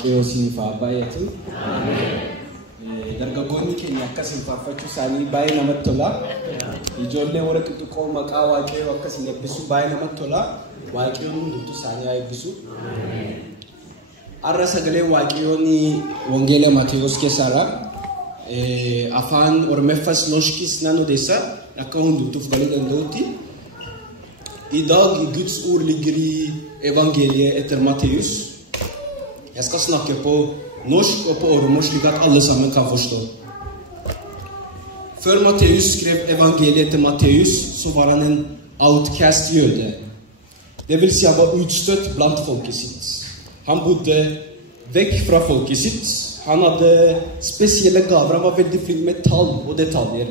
waaqayyoo siif haa baay'atu. Dargaggoonni keenya akkasiin faarfachuu isaanii baay'ee namatti tola. Ijoollee warra xixiqqoo maqaa waaqayyoo akkasiin eebbisu baay'ee namatti tola. Waaqayyoon hundumtuu isaanii haa eebbisu. Har'a sagalee waaqayyoon wangeela Maatewos keessaadha. Afaan Oromeffas Nooshkis nan odeessa akka hundumtuuf galuu danda'utti. Idag Guds ord ligger i evangeliet etter Matteus. Jeg skal snakke på norsk og på oromo slik at alle sammen kan forstå. Før Matteus skrev evangeliet til Matteus, så var han en outcast jøde. Det vil si han var utstøtt blant folket sitt. Han bodde vekk fra folket sitt. Han hadde spesielle gaver. Han var veldig flink med tall og detaljer.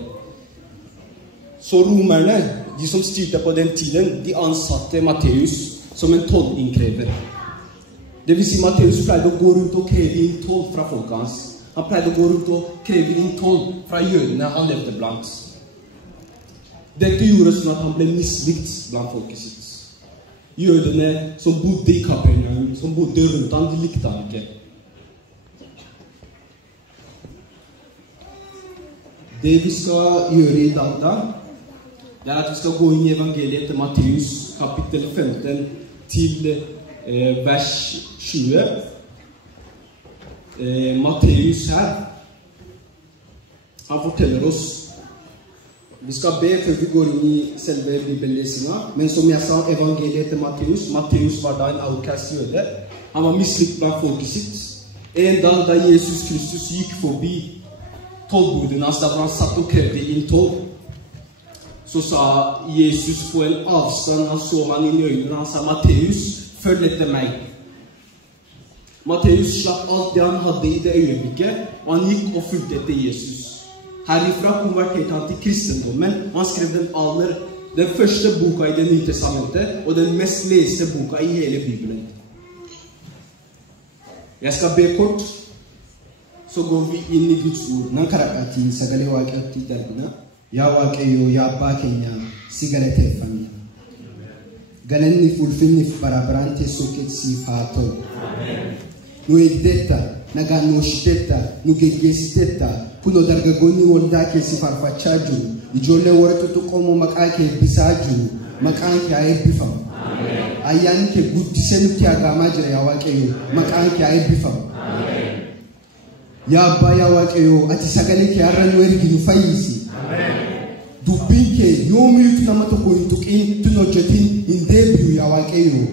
Så romerne, de som styrte på den tiden, de ansatte Matteus som en tollinnkrever. Det vil si Matteus pleide å gå rundt og kreve inn toll fra folket hans. Han pleide å gå rundt og kreve inn toll fra jødene han levde blant. Dette gjorde sånn at han ble mislikt blant folket sitt. Jødene som bodde i Kapernaum, som bodde rundt han, de likte han ikke. Det vi skal gjøre i dag da, det er at vi skal gå inn i evangeliet til Matteus, kapittel 15, til vers 20. Matteus her, han forteller oss, vi skal be før vi går inn i selve bibellesingen, men som jeg sa, evangeliet til Matteus, Matteus var da en outcast jøde, han var mislikt blant folket sitt. En dag da Jesus Kristus gikk forbi tollboden hans, da han satt og krevde inn toll, så sa Jesus på en avstand, han så han inn i øynene, han sa, Matteus, følg etter meg. Matteus slapp alt det han hadde i det øyeblikket, og han gikk og fulgte etter Jesus. Herifra konverterte han til kristendommen, og han skrev den første boka i det nye testamentet, og den mest leste boka i hele Bibelen. Jeg skal be kort, så går vi inn i Guds ord. Nankarakati, sagale waaqatti darbina. Yaa Waaqayyo, yaa Abbaa keenya, si galateeffanna. Galanni fi ulfinni bara baraan teessoo keetti siif haa ta'u. Nu eegdetta, nagaan nu oolchitetta, nu geggeessitetta, kunoo dargaggoonni waldaa keessi faarfachaa jiru, ijoolleen warra xixiqqoo maqaa kee eebbisaa jiru, maqaan kee haa eebbifamu. Ayyaanni kee guddisee nutti argamaa jira yaa Waaqayyo, maqaan kee haa eebbifamu. Yaa Abbaa yaa Waaqayyo, ati sagalee kee har'a nu ergi nu fayyisi. Dubbiin kee yoomiyyuu nama tokko hin tuqin, tun hojjetin hin deebi'u yaa Waaqayyo.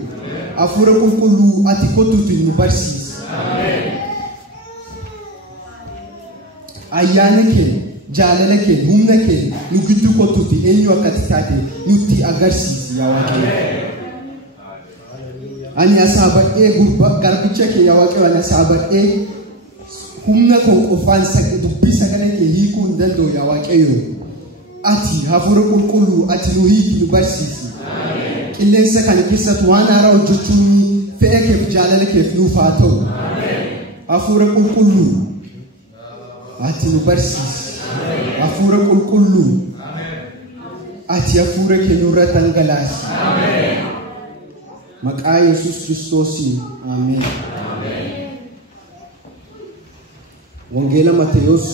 Hafuura qulqulluu ati kottuutiin nu barsiisi. Ayyaana kee, jaalala kee, humna kee nu gidduu kottuuti eenyu akka ati taate nutti agarsiisi yaa Waaqayyo. Ani asaa badhee garbicha kee yaa Waaqayyo, ani asaa badhee humna koo qofaan dubbii sagalee kee hiikuu hin danda'u yaa Waaqayyo. Ati hafuura qulqulluu ati nu hiiki nu barsiisi. Qilleensa kana keessatti waan haaraa hojjechuun fedha keef jaalala keef nuuf haa ta'u. Hafuura qulqulluu ati nu barsiisi. Hafuura qulqulluu ati hafuura kee nurra dhangalaasi. Maqaa Yesuus Kiristoosiin ameen. Wangeela Maatewos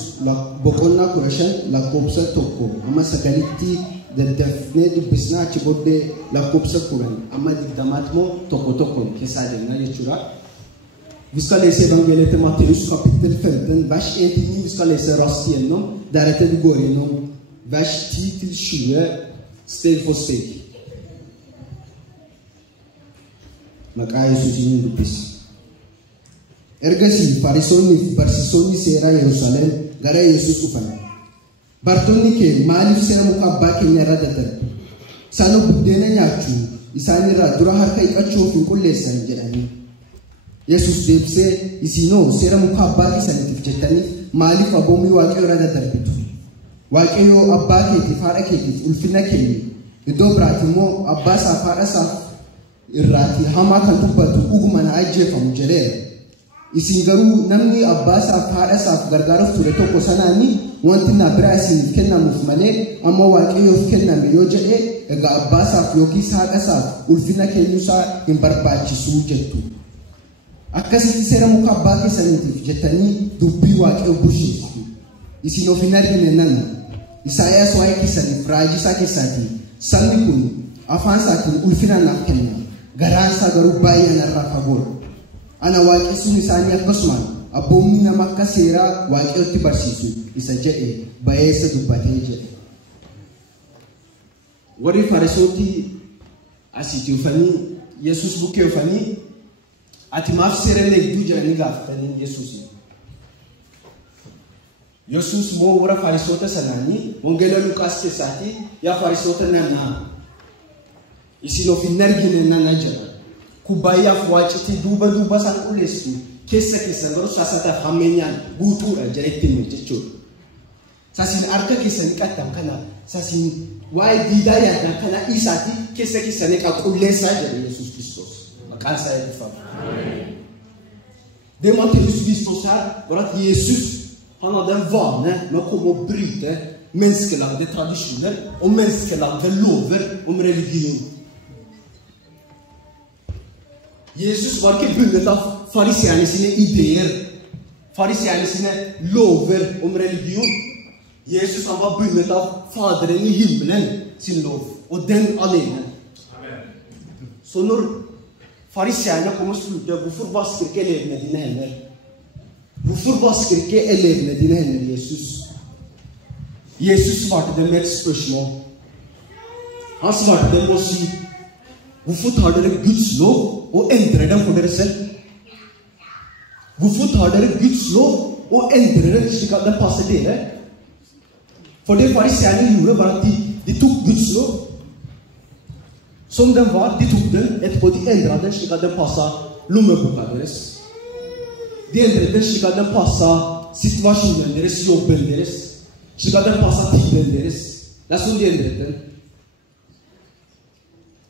boqonnaa 15 lakkoofsa 1 amma 9tti daddafnee dubbisnaa, achi booddee lakkoofsa 10 amma 20 immoo tokko tokkoon keessaa deemnaa jechuudha. Vi skal lese evangeliet til Matteus kapittel 15, vers 1-9. Vi skal lese raskt igjennom. Deretter vi går gjennom vers 10-20 steg for steg. Maqaa Yesuusiin dubbisi. Ergasii Fariisonni fi barsiisonni seeraa Yerusaalem gara Yesuus dhufan. Bartoonni kee maaliif seera muka abbaa keenya irra daddarbu? Isaan buddeena nyaachuu isaanirraa dura harka dhiqachuu hin qulleessan jedhanii. Yesuus deebisee, isinoo seera muka abbaa keessaniitiif jettaniif maaliif abboomii Waaqayyoo irra daddarbitu? Waaqayyoo abbaa keetiif haadha keetiif ulfina kenni. Iddoo biraatti immoo abbaa isaaf haadha isaaf irraati hamaa kan dubbatu dhuguma na ajjeefamu jedheera. Isin garuu namni abbaa isaaf haadha isaaf gargaaruuf ture tokko sanaani wanti na biraa isiniif kennamuuf malee amma Waaqayyoof kenname yoo jedhe egaa abbaa isaaf yookiis haadha isaaf ulfina kennuusaa hin barbaachisuu jettu. akkasitti seera muka abbaa keessaniitiif jettanii dubbii waaqayyoo busheessu. Isin of hin argine nan Isaayaas waa'ee keessaniif raajii isaa keessaatii sabni kun afaan isaatiin ulfina naaf kenna. Garaan isaa garuu baay'ee anarraa fagoodha. Ana waaqessuun isaanii akkasumaan abboomni nama akka seeraa waaqayyotti barsiisu isa jedhe ba'eessa dubbatee jedhe. Warri Fariisootti asitti dhufanii Yesuus bukkee dhufanii ati maaf seera eegduu jedhanii gaafatanii Yesuusin. Yesuus moo warra Fariisoota sanaanii wangeela Luqaas keessaatii yaa Fariisoota nannaa isin of hin argine nannaa jedha. Kubbaayyaaf waacitii duuba isaan qulleessu keessa keessan garuu saasataaf hammeenyaan guutuudha jedhetti hime jechuudha. Saasin harka keessanii qattan kana saasin waa'ee diidaa yaadan kana isaatii keessa keessanii qulleessaa jedhe Yesuus Kiristoos. Maqaan isaa eebbifamu. Deemaa Yesuus Kiristoos bara Yesuus han hade en vane med å komme og bryte menneskelagde tradisjoner og menneskelagde lover om religion. Jesus var ikke bundet av fariseerne sine ideer, fariseerne sine lover om religion. Jesus han var bundet av Faderen i himmelen sin lov, og den alene. Så når fariseerne kom og spurte, hvorfor vasker ikke elevene dine hender? Hvorfor vasker ikke elevene dine hender, Jesus? Jesus svarte dem med et spørsmål. Han svarte dem med å si, hvorfor tar dere Guds lov og endrer dem for dere selv? Hvorfor tar dere Guds lov og endrer dem slik at det passer dere? For det fariseerne gjorde var at de tok Guds lov som den var, de tok den etterpå, de endret den slik at den passet lommeboka deres. De endret den slik at den passet situasjonen deres, jobben deres, slik at den passet tiden deres. Det er sånn de endret den.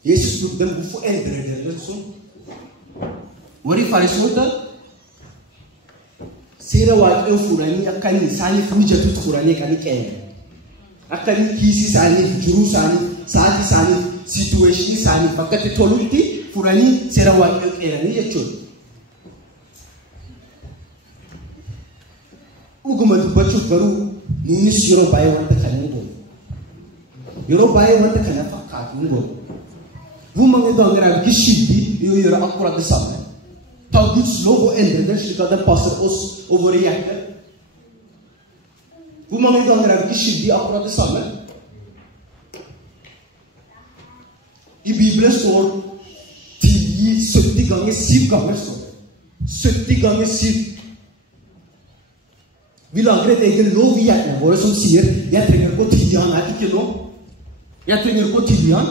Jesus spurte dem, hvorfor endrer dere sånn? Wari farisoota seera waaqayyoo furanii akka inni isaaniif mijatutti furanii kan kennan. Akka inni kiisii isaaniif, jiruu isaaniif, sa'aatii isaaniif, situeeshinii isaaniif bakka itti tolutti furanii seera waaqayyoo kennanii jechuudha. Dhuguma dubbachuuf garuu nuunis yeroo baay'ee wanta kana hin goonu. Yeroo baay'ee wanta kana fakkaatu hin goonu. Woman dan er geschikt die u hier akkurat det samme. Ta Guds lov og endre den slik at den passer oss og våre hjerter. Hvor mange ganger er vi ikke skyldige akkurat det samme? I Bibelen står tilgi 70 ganger 7 ganger. Står det. 70 ganger 7. Vi lager et egen lov i hjertene våre som sier jeg trenger ikke å tilgi han her, ikke nå. Jeg trenger ikke å tilgi han.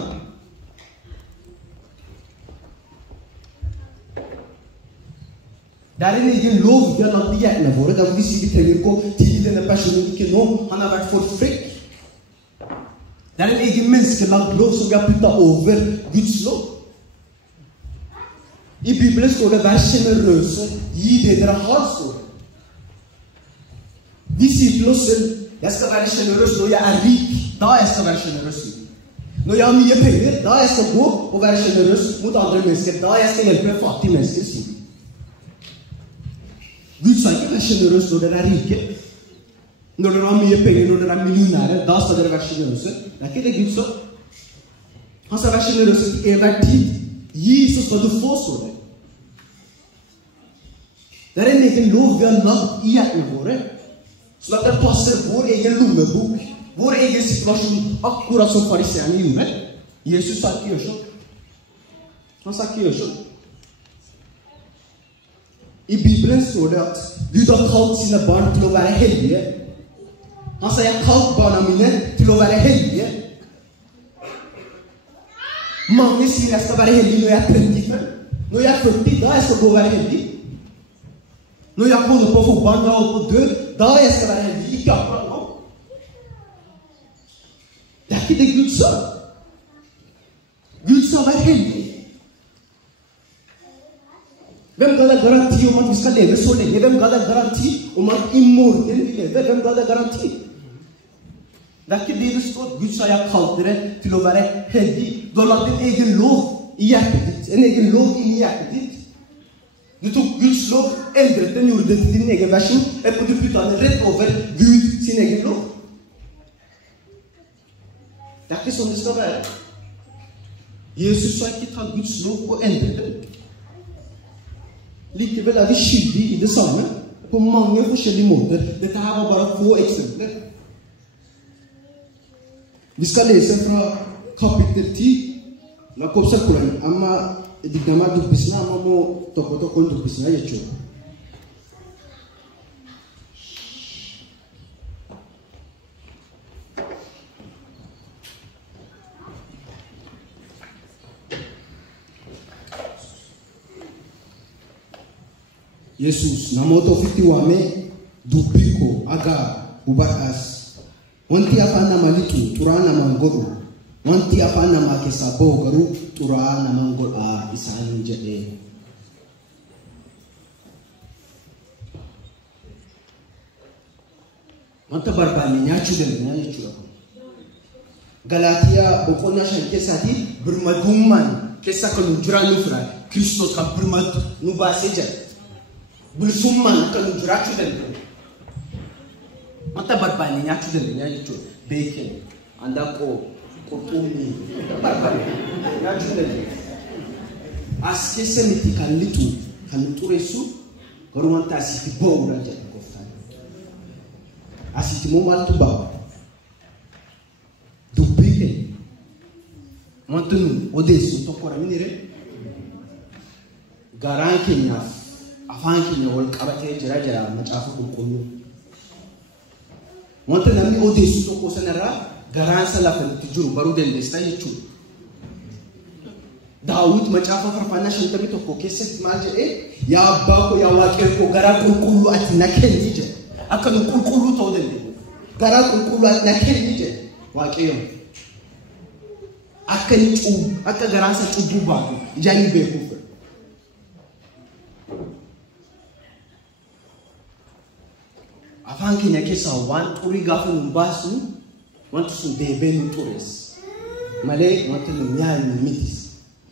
Det er en egen lov vi har lagt i hjertene våre, der vi sier vi trenger ikke å tilgi denne personen ikke nå, han har vært for frekk. Det er en egen menneskelagd lov som vi har puttet over Guds lov. I Bibelen står det, vær generøse, gi det dere har, står det. Vi sier til oss selv, jeg skal være generøs når jeg er rik, da jeg skal være generøs. Når jeg har mye penger, da jeg skal gå og være generøs mot andre mennesker, da jeg skal hjelpe fattige mennesker, sier vi. Gud sa ikke være generøs når dere er rike. Når dere har mye penger, når dere er millionære, da skal dere være generøse. Det er ikke det Gud sa. Han sa være generøs i enhver tid. Gi, så skal du få, står det. Det er en egen lov vi har lagt i hjertene våre, så at det passer vår egen lommebok, vår egen situasjon, akkurat som fariseerne gjorde. Jesus sa ikke gjør sånn. Han sa ikke gjør sånn. I Bibelen står det at Gud har kalt sine barn til å være hellige. Han sa, jeg har kalt barna mine til å være hellige. Mange sier jeg skal være hellig når jeg er 35. Når jeg er 40, da jeg skal gå og være hellig. Når jeg holder på å få barn, da jeg holder på å dø, da jeg skal være hellig. Ikke akkurat nå. Det er ikke det Gud sa. Gud sa vær hellig. Hvem ga deg garanti om at vi skal leve så lenge? Hvem ga deg garanti om at i morgen vi lever? Hvem ga deg garanti? Det er ikke det det står. Gud sa, jeg har kalt dere til å være heldig. Du har lagt en egen lov i hjertet ditt. En egen lov inni hjertet ditt. Du tok Guds lov, endret den, gjorde den til din egen versjon, og du puttet den rett over Gud sin egen lov. Det ikke sånn det skal være. Jesus har ikke tatt Guds lov og endret den. Likevel vi skyldige i det samme, på mange forskjellige måter. Dette her var bare få eksempler. Vi skal lese fra kapittel 10. La kopsa Quran. Amma digama dubbisna, amma mo toko dubbisna jechuudha. Yesus namoota ofitti waamee dubbii koo agaa hubadhaas. Wanti afaan nama lixu xuraa'aa namaan godhu, wanti afaan namaa keessaa ba'u garuu xuraa'aa namaan godhaa isaan jedhee. Wanta barbaanne nyaachuu dandeenya jechuudha. Galaatiyaa boqonnaa 5 keessatti birmadummaan keessa kan nu jiraannu fira Kiristoos kan birmadu nu baasee jira. Bilisummaan kan nu jiraachuu dandeenya. Wanta barbaanne nyaachuu dandeenya jechuudha. Beekeen, handaaqqoo, qurxummii barbaanne nyaachuu dandeenya. As keessa miti kan lixu, kan nu xureessu garuu wanta asitti ba'uudha jedha Gooftaan. Asitti immoo maaltu ba'a? Dubbii keenya. Wanti nu odeessu tokko raminire garaan keenyaaf afaan keenya wal qabatee jira macaafa qulqulluu. Wanti namni odeessu tokko sanarraa garaan isa lafatti jiru baruu dandeessa jechuudha. Daawit macaafa faarfannaa 51 keessatti maal jedhee yaa abbaa koo yaa waaqayyo koo garaa qulqulluu ati na kenni jedhe. Akka nu qulqulluu ta'uu dandeenya. Garaa qulqulluu ati na kenni jedhe waaqayyo. Akka ni cuubuu, akka garaan isa cubbuu baatu ijaan ni beekuuf. Afaan keenya keessaa waan xurii gaafa nu baasu wanti sun deebee nu xureessa. Malee wanti nu nyaannu mitis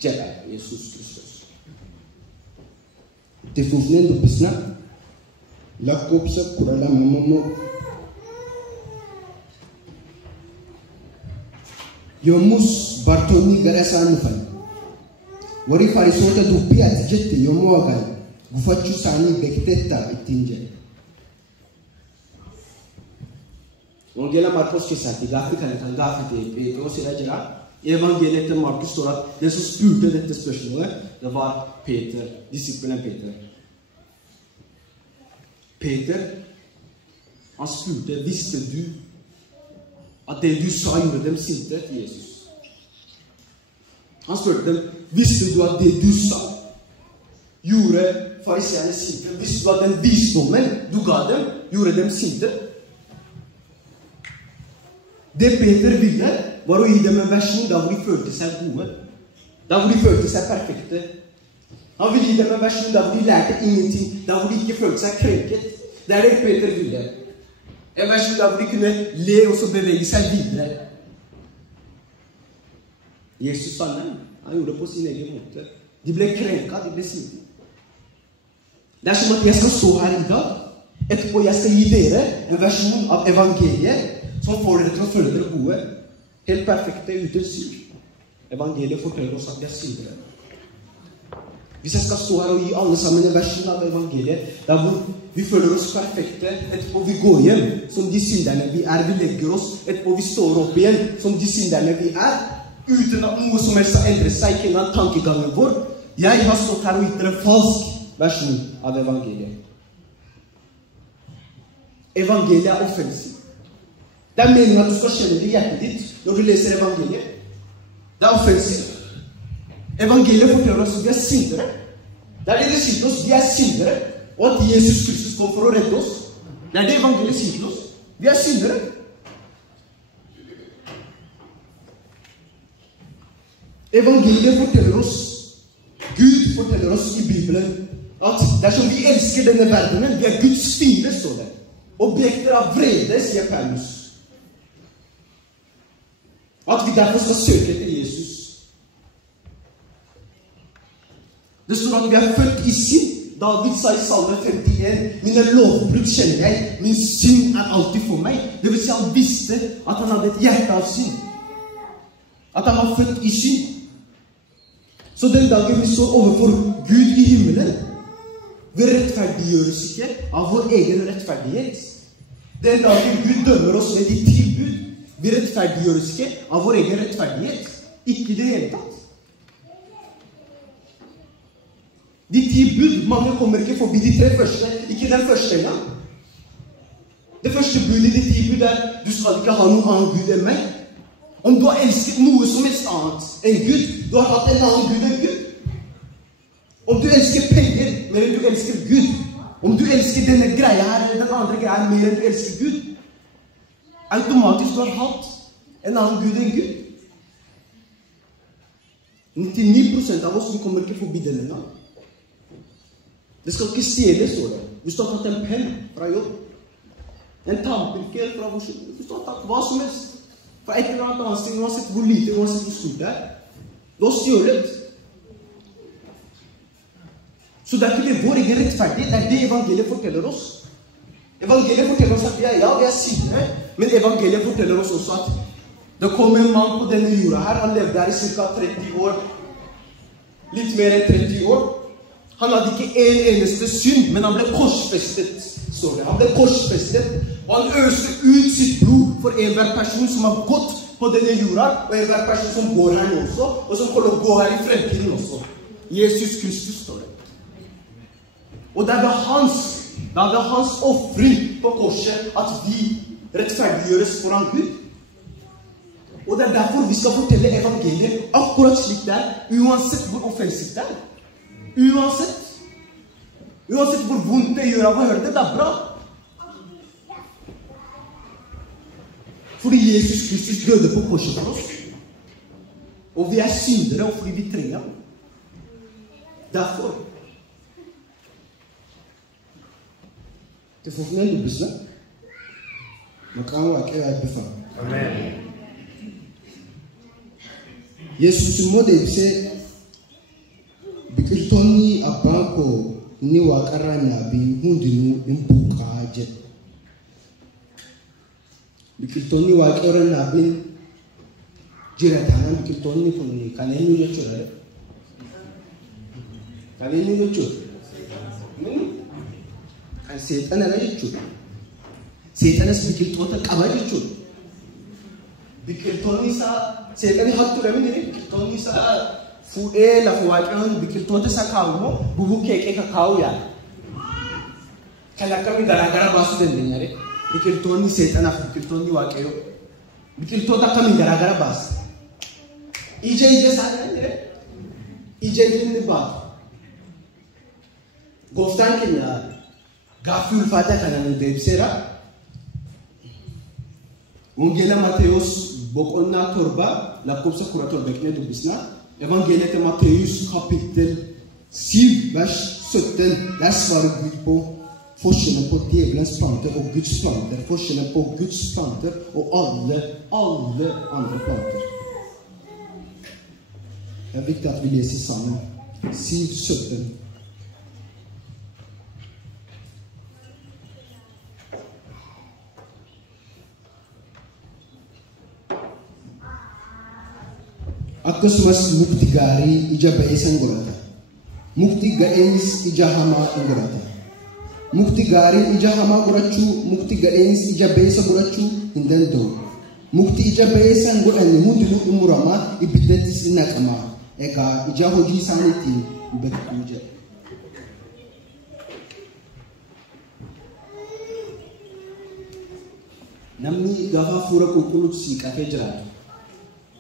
jedha Yesuus Kiristoos. Itti fufneen dubbisna lakkoofsa 12 immoo yommus bartoonni gara isaan dhufan warri Fariisota dubbii ati jette yommuu agan gufachuu isaanii beekteetta ittiin jedhe. Wangeela Marqos keessatti gaaffii kana kan gaafate Phexros irra jira. Evangelet Markus står att det som spurte dette spørsmålet, det var Peter, disippelen Peter. Peter, han spurte, visste du at det du sa gjorde dem sinte til Jesus? Han spurte dem, visste du at det du sa gjorde fariseerne sinte? Visste du at den visdommen du ga dem gjorde dem sinte? Det Peter ville var å gi dem en versjon der hvor de følte seg gode, der hvor de følte seg perfekte. Han ville gi dem en versjon der hvor de lærte ingenting, der hvor de ikke følte seg krenket. Det er det Peter ville. En versjon der hvor de kunne le og så bevege seg videre. Jesus sa nei. Han gjorde det på sin egen måte. De ble krenka, de ble sinte. Det er som at jeg skal stå her i dag, etterpå jeg skal gi dere en versjon av evangeliet som får dere til å føle dere gode, helt perfekte, uten synd. Evangeliet forteller oss at vi er syndere. Hvis jeg skal stå her og gi alle sammen en versjon av evangeliet, der hvor vi føler oss perfekte, etterpå vi går hjem som de synderne vi er, vi legger oss, etterpå vi står opp igjen som de synderne vi er, uten at noe som helst har endret seg, ikke engang tankegangen vår. Jeg har stått her og gitt dere falsk versjon av evangeliet. Evangeliet er offensivt. Det er meningen at du skal kjenne det i hjertet ditt når du leser evangeliet. Det er offensivt. Evangeliet forteller oss at vi er syndere. Det er det det sier til oss, vi er syndere, og at Jesus Kristus kom for å redde oss. Det er det evangeliet sier til oss. Vi er syndere. Evangeliet forteller oss, Gud forteller oss i Bibelen, at dersom vi elsker denne verdenen, vi er Guds fiender, står det. Objekter av vrede, sier Paulus. At vi derfor skal søke etter Jesus. Det står at vi er født i synd, David sa i Salme 51, mine lovbruk kjenner jeg, min synd alltid for meg. Det vil si han visste at han hadde et hjerte av synd. At han var født i synd. Så den dagen vi står overfor Gud i himmelen, vi rettferdiggjøres ikke av vår egen rettferdighet. Den dagen Gud dømmer oss med de 10 bud, vi rettferdiggjøres ikke av vår egen rettferdighet. Ikke det hele tatt. De 10 bud, mange kommer ikke forbi de 3 første, ikke den første engang. Det første budet i de 10 bud du skal ikke ha noen annen Gud enn meg. Om du har elsket noe som helst annet enn Gud, du har hatt en annen Gud enn Gud. Om du elsker penger mer enn du elsker Gud, om du elsker denne greia her eller den andre greia mer enn du elsker Gud, automatisk du har hatt en annen Gud enn Gud. 99% av oss kommer ikke forbi denne gang. Det skal ikke stjeles, står det. Hvis du har tatt en penn fra jobb, en tannpirker fra hvor, hvis du har tatt hva som helst, fra et eller annet sted, uansett hvor lite, uansett hvor stort det er, du har stjålet. Så det er ikke vår egen rettferdighet, det er det evangeliet forteller oss. Evangeliet forteller oss at vi er syndere, men evangeliet forteller oss også at det kom en mann på denne jorda her, han levde her i ca. 30 år, litt mer enn 30 år. Han hadde ikke en eneste synd, men han ble korsfestet, står det. Han ble korsfestet, og han øste ut sitt blod for enhver person som har gått på denne jorda, og enhver person som går her nå også, og som kommer å gå her i fremtiden også. Jesus Kristus, står det. Og det er ved hans offring på korset at vi rettferdiggjøres foran Gud. Og det er derfor vi skal fortelle evangeliet akkurat slik det er, uansett hvor offensivt det er. Uansett hvor vondt det gjør av å høre det, det er bra. Fordi Jesus Kristus døde på korset for oss. Og vi er syndere, og fordi vi trenger ham. Derfor. Det får ikke noe besøk. Man kan jo ikke være befanget. Amen. Jesus må det se Bikiltoni abanko ni wakaranya bi hundinu imbukaje. Bikiltoni wakaranya bi jiratana bikiltoni kuni kanenu yochura. Kanenu yochura. Kan setan ala yochura. Setan as bikiltota qaba yochura. Bikiltoni sa setan hattu ramini bikiltoni sa fuudhee lafa waaqayyoon biqiltoota isaa kaa'u immoo bubuqqee kaa'u yaala. Kan akkamiin garaagara baasuu dandeenya ree? Biqiltoonni seexanaaf biqiltoonni waaqayyoo. Biqiltoota akkamiin garaagara baasa? Ija isaanii ree? Ija inni baatu. Gooftaan keenya gaaffii ulfaataa kana nu deebiseera. Wangeela Mateewos boqonnaa 7 lakkoofsa 17 dubbisnaa. Evangeliet til Matteus kapittel 7, vers 17. Der svarer Gud på forskjellen på djevelens planter og Guds planter. Forskjellen på Guds planter og alle andre planter. Det er viktig at vi leser sammen. 7, 17. Akkasumas mukti gaarii ija ba'eessan godhata. Mukti gadheenis ija hamaa in godhata. Mukti gaarii ija hamaa godhachuu, mukti gadheenis ija ba'eessa godhachuu hin danda'u. Mukti ija ba'eessan godhanne hundinuu in muramaa, ibiddattis in naqamaa. Egaa ija hojii isaaniitiin beekuu jedha. Namni gaafa hafuura qulqulluutti siiqatee jiraatu.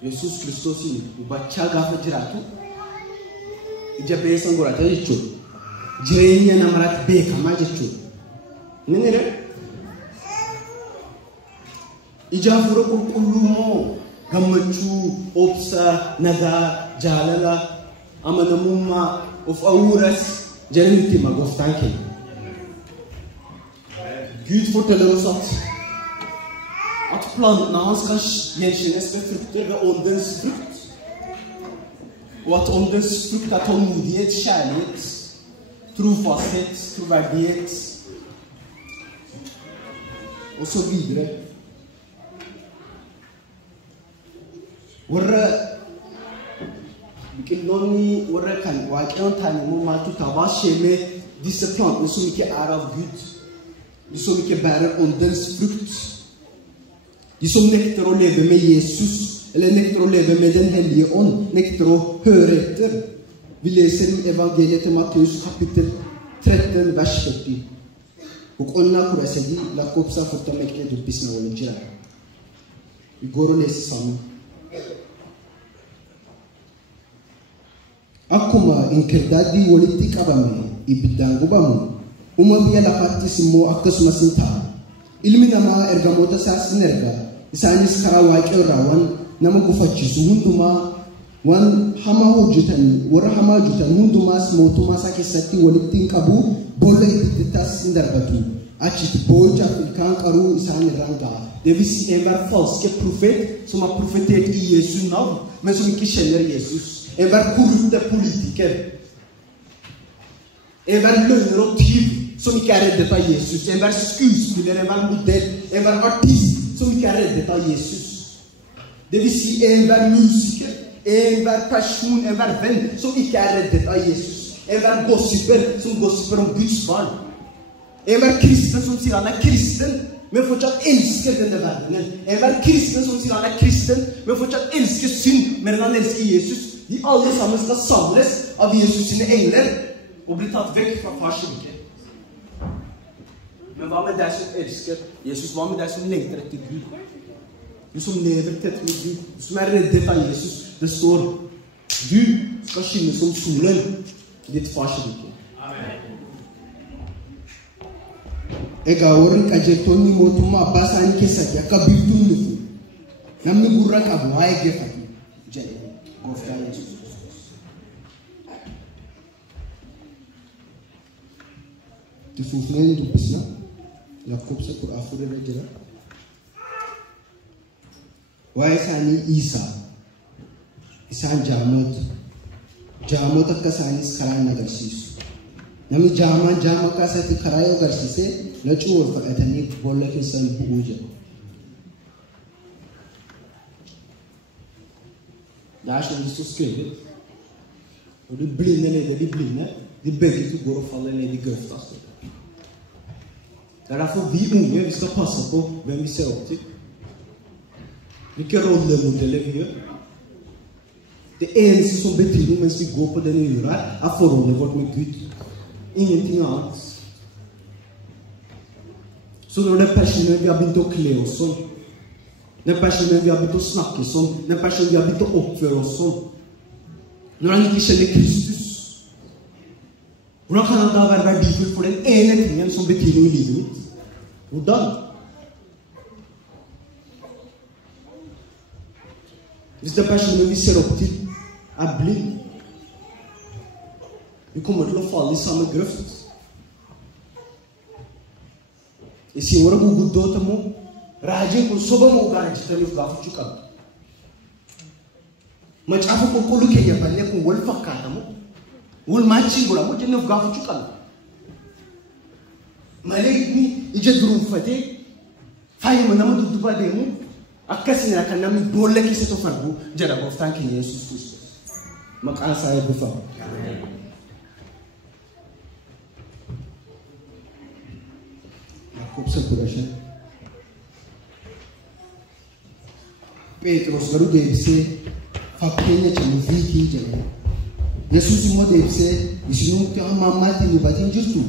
Yesus Kiristoosin hubachaa gaafa jiraatu ija ba'eessan godhata jechuudha. Jireenya namaratti beekamaa jechuudha. Inni ija hafuura qulqulluu moo gammachuu, obsa, nagaa, jaalala, amanamummaa, of awuuras jedhanitti hima gooftaan keenya. Gud forteller oss at plantene hans kan gjenkjennes med frukter ved åndens frukt. Og at åndens frukt er tålmodighet, kjærlighet, Tro fasthet, troverdighet. Og så videre. Warra Biqiltoonni warra kan waaqayyoon taa'anii maaltu taabaa sheemee disse plantene som ikke av Gud. De som ikke bærer åndens frukt. De som nekter å leve med Jesus, eller nekter å leve med den hellige ånd, nekter å høre etter. Vi leser i evangeliet til Matteus kapittel 13, vers 40. Og ånda kurasegi lakopsa forta mekne dubbisna wala jira. Vi går og leser sammen. Akkuma inkirdaadii walitti qabame ibiddaan gubamu biyya lafaattis immoo akkasumas hin ta'a. Ilmi namaa ergamoota isaas ni erga. Isaanis karaa waaqayyoo irraa waan nama gufachiisu hundumaa waan hamaa hojjetan warra hamaa hojjetan hundumaas mootummaa isaa keessatti walitti qabu boolla ibiddaas hin darbatu. Achitti boojaaf ilkaan qaruu isaan irraan ga'a. Det vil si enhver falske profet som har profetert i Jesu navn, men som ikke kjenner Jesus. Enhver korrupte politiker. Enhver løgner og tyv som ikke reddet av Jesus. Enhver skuespiller, enhver modell, enhver artist som ikke reddet av Jesus. Det vil si enhver musiker, enhver person, enhver venn som ikke reddet av Jesus. Enhver gossiper som gossiper om Guds barn. Enhver kristen som sier han kristen, men fortsatt elsker denne verdenen. Enhver kristen som sier han kristen, men fortsatt elsker synd mer enn han elsker Jesus. De alle sammen skal samles av Jesus sine engler og bli tatt vekk fra fars rike. Men hva med deg som elsker Jesus? Hva med deg som lengter etter Gud? Du som lever tett med Gud, du som reddet av Jesus. Det står, du skal skinne som solen i ditt fars rike. Egaa warri qajeeltonni mootummaa abbaa isaanii keessatti akka biiftuun dhufu namni gurra qabu haa eeggatu jedhe gooftaa Yesuus. Tufuufneen dubbisna lakkoofsa 14 irra jira. Waa'ee isaanii Iisaa isaan jaamota akka isaanis karaa hin agarsiisu. Namni jaamaan jaama kaasatti karaa yoo agarsiise lachuu wal faqatanii boolla keessan bu'uu jedhu. Daashan Yesuus keewwate odi blinne di begitu goro fallen di gröftas. Därför vi unga, vi ska passa på vem vi ser upp till. Vilka rollemodeller vi gör. Det eneste som betyder mens vi går på denne jorda er forholdet vårt med Gud. Ingenting annet. Så når den personen vi har begynt å kle oss som, den personen vi har begynt å snakke som, den personen vi har begynt å oppføre oss som, når han ikke kjenner Kristus, hvordan kan han da være verdifull for den ene tingen som betyr noe i livet mitt? Hvordan? Hvis den personen vi ser opp til er blind, vi kommer til å falle i samme grøft. Isi wara guguddota mo raajin kun soba mo gaajitani gaafu chukan. Macaafa qulqulluu keenya ballee kun wal fakkaata mo wal maachii godha mo jennee gaafu chukan. Malee ija duruunfatee fayyuma nama dudduuba deemu akkasina kan namni boolla keessa tofargu jedha gooftaan keenya Yesuus Kiristoos. Maqaan isaa eebbifamu. Lakkoofsa 15. Phexros garuu deebisee fakkeenya cimuufiitii jedhe. Yesuus immoo deebisee isinumti amma ammaatiin hubatiin jirtu.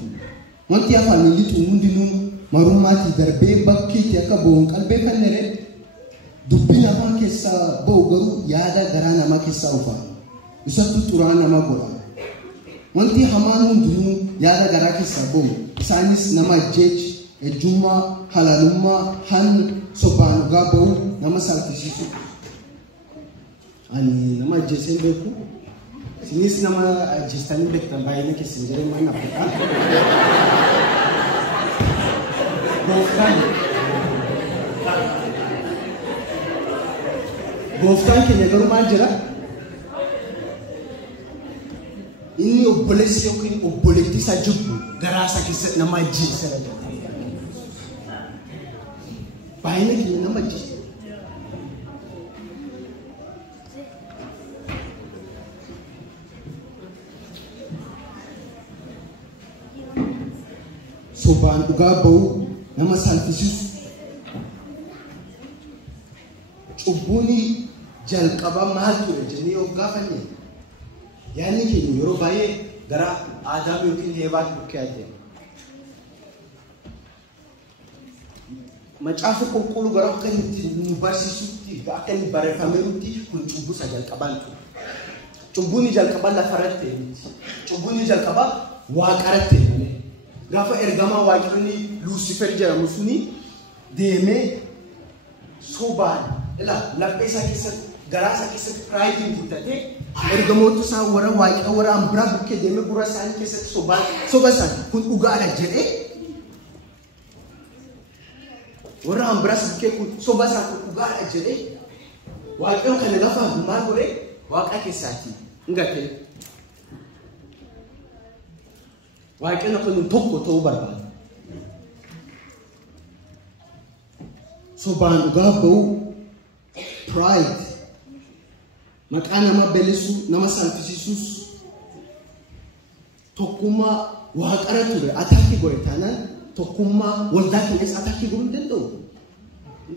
Wanti afaan lixu hundinuu marummaatii darbee bakkeetti akka bo'uun qalbeeffannere dubbiin afaan keessaa bo'u garuu yaada garaa namaa keessaa dhufa. Isattu xuraa nama godha. Wanti hamaan hundinuu yaada garaa keessaa bo'u. Isaanis nama ajjeechi, ejjummaa, halaalummaa, hanni, sobaan dhugaa ba'uu nama salphisiisu. Ani nama ajjeesee beeku. Sinis nama ajjeestanii beektan baay'ina keessan jedhee maal nafadha. Gooftaan keenya garuu maal jedha? inni obboleessi yookiin obboleettii isaa jibbu garaa isaa keessatti nama ajjeesee jira. Baay'ina keenya nama ajjeesee. Sobaan dhugaa ba'uu nama salphisiisu. Cubbuuni jalqaba maal ture jennee yoo gaafanne yaani keenya yeroo baay'ee gara Aadaam yookiin Heewaatti bukkee ajjeera. Macaafa qulqulluu gara akka inni nu barsiisutti akka inni barreeffameerutti kun cubbuu isa jalqabaan ture. Cubbuuni jalqabaa lafarratti miti. Cubbuuni jalqabaa waaqarratti malee. Gaafa ergamaa waaqni Lucifer jedhamu suni deemee sobaan laphee isaa keessatti garaa isaa keessatti piraayidiin guuttatee ergamoota isaa warra waaqa warra ambiraa bukkee deemee gurra isaanii keessatti soba isaanii kun dhugaadha jedhee warra ambiraa bukkee kun soba isaa kun dhugaadha jedhee waaqni kana lafa maal godhee waaqa keessaati hin gatee waaqni kun tokko ta'uu barbaada. Sobaan dhugaa ba'uu pride maqaa nama beelisu nama salphisiisus tokkummaa waaqara ture ataakii godhe taanaan tokkummaa waldaa keenyas ataakii godhuu hin danda'u. Hin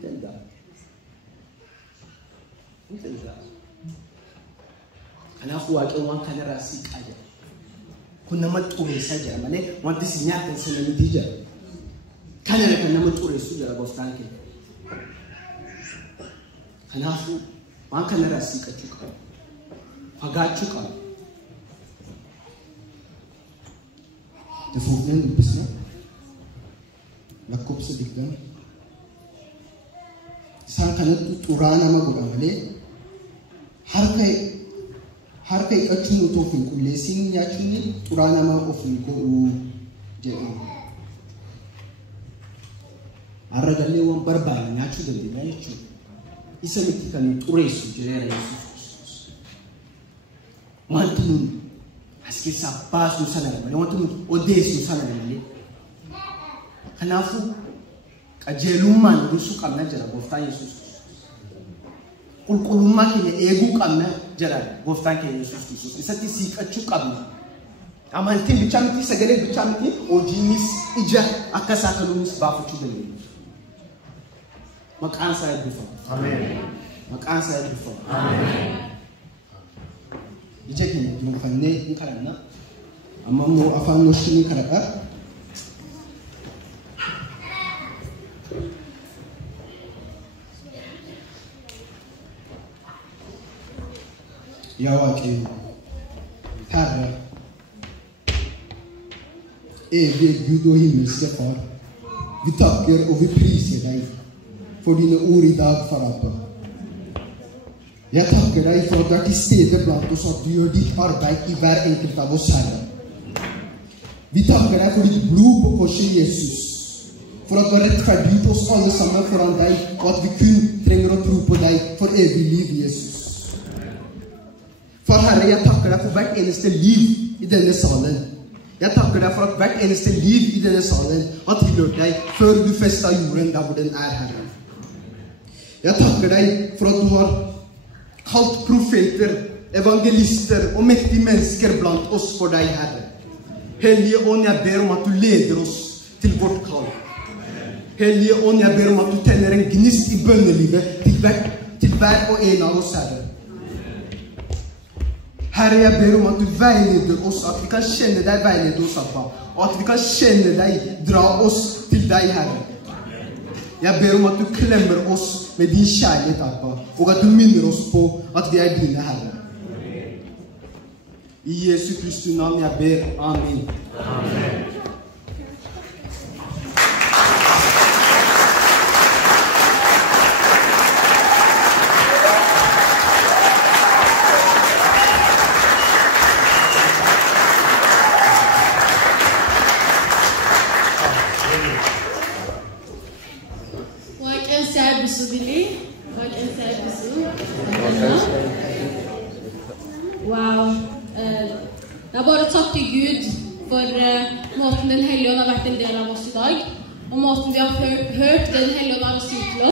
danda'a. Kanaafuu waaqni waan kanarraa siiqaa jira. Kun nama xureessaa jira malee wanti si nyaatan sana miti jira. Kanarra kan nama xureessu jira gooftaan keenya. Kanaafuu waan kanarraa siiqachuu qaba. Fagaachuu qaba. Fuudheen dubbisna. Lakkoofsa 20. Isaan kanatti xuraa nama godha malee harka hiiqachuun utoo hin qulleessin nyaachuun xuraa nama of hin godhu jedhu. Har'a gallee waan barbaade nyaachuu dandeenya jechuudha. Isa miti kan xureessu jedheera Yesuus. Wanti nun as keessaa baasuu sana malee wanti nun odeessuu sana malee. Kanaafuu qajeelummaan dursuu qabna jira gooftaan Yesuus. Qulqullummaa keenya eeguu qabna jira gooftaan keenya Yesuus. Isatti siiqachuu qabna. Amantiin bichaa miti sagalee bichaa miti hojiinis ija akka isaa kanuunis baafachuu dandeenya. Maqaan isaa eebbifamu. Ameen. Maqaan isaa eebbifamu. Ameen. Ija keenya dunuufannee ni kadhanna. Amma immoo afaan noshii ni kadhadha. Yaa Waaqayyo, har'a evig Gud och himmelske Far, vi tackar och vi priser dig för dina ord idag, Far Abba. Jag tackar dig för att du är till stede bland oss och att du gör ditt arbete i hver enkelt av oss, Herre. Vi tackar dig för ditt blod på korset, Jesus. För att du har rättfärdiggjort oss allesammans foran dig och att vi kun tränger att tro på dig för evigt liv, Jesus. Far Herre, jag tackar dig för hvert eneste liv i denne salen. Jag tackar dig för att hvert eneste liv i denne salen har tillhört dig för du fästa jorden där hvor den är, Herre. Jag tackar dig för att du har kallt profeter, evangelister och mäktiga människor bland oss för dig, Herre. Helige Ånd, jag ber om att du leder oss till vårt kall. Helige Ånd, jag ber om att du tänder en gnist i bönelivet till hver och en av oss, Herre. Herre, jag ber om att du vägleder oss, att vi kan känna dig vägleda oss, Abba. Och att vi kan känna dig dra oss till dig, Herre. Jag ber om att du klämmer oss med din kärlek, Abba. Och att du minner oss på att vi är dina, Herre. I Jesu Kristi namn jag ber. Amen. Amen. Wow. Jeg bare takker Gud for måten Den Hellige Ånd har vært en del av oss i dag, og måten vi har hørt det Den Hellige Ånd har å si til oss.